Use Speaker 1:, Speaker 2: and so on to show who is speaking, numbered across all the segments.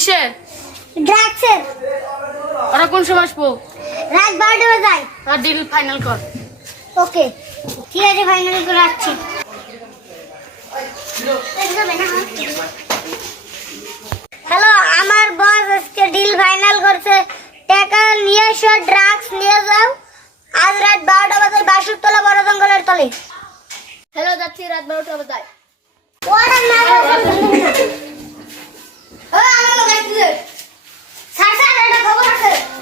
Speaker 1: কিসের
Speaker 2: ড্রাগসের
Speaker 1: ওরা কোন সময় আসব?
Speaker 2: রাত বারোটা বাজায়
Speaker 1: আর ডিল ফাইনাল কর।
Speaker 2: ওকে। ঠিক আছে ফাইনাল করে রাখছি হ্যালো আমার বস আজকে ডিল ফাইনাল করছে। টাকা নিয়ে এসো ড্রাগস নিয়ে যাও। আজ রাত বারোটা বাজায় বাসুর তলা বড় জঙ্গলের তলে।
Speaker 1: হ্যালো যাচ্ছি রাত বারোটা বাজায়
Speaker 2: ওরা না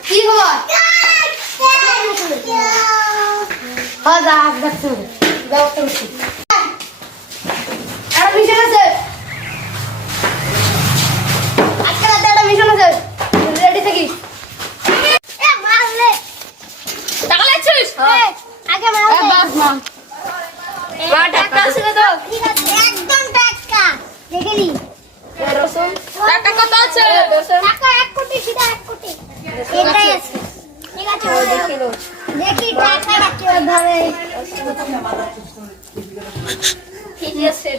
Speaker 1: কি খবর? হ্যাঁ মিশন আছে আজকে রাতে একটা মিশন আছে। রেডি থাকিস? টাকা
Speaker 2: আগে মারলে
Speaker 1: মা। টাকা আছে তো?
Speaker 2: একদম টাটকা। দেখে নি?
Speaker 1: রসুন। টাকা কত আছে?
Speaker 2: টাকা এক কোটি সিধা এক কোটি। এটাই আছে। ঠিক আছে দেখি টাকাটা কীভাবে
Speaker 1: ঠিক আছে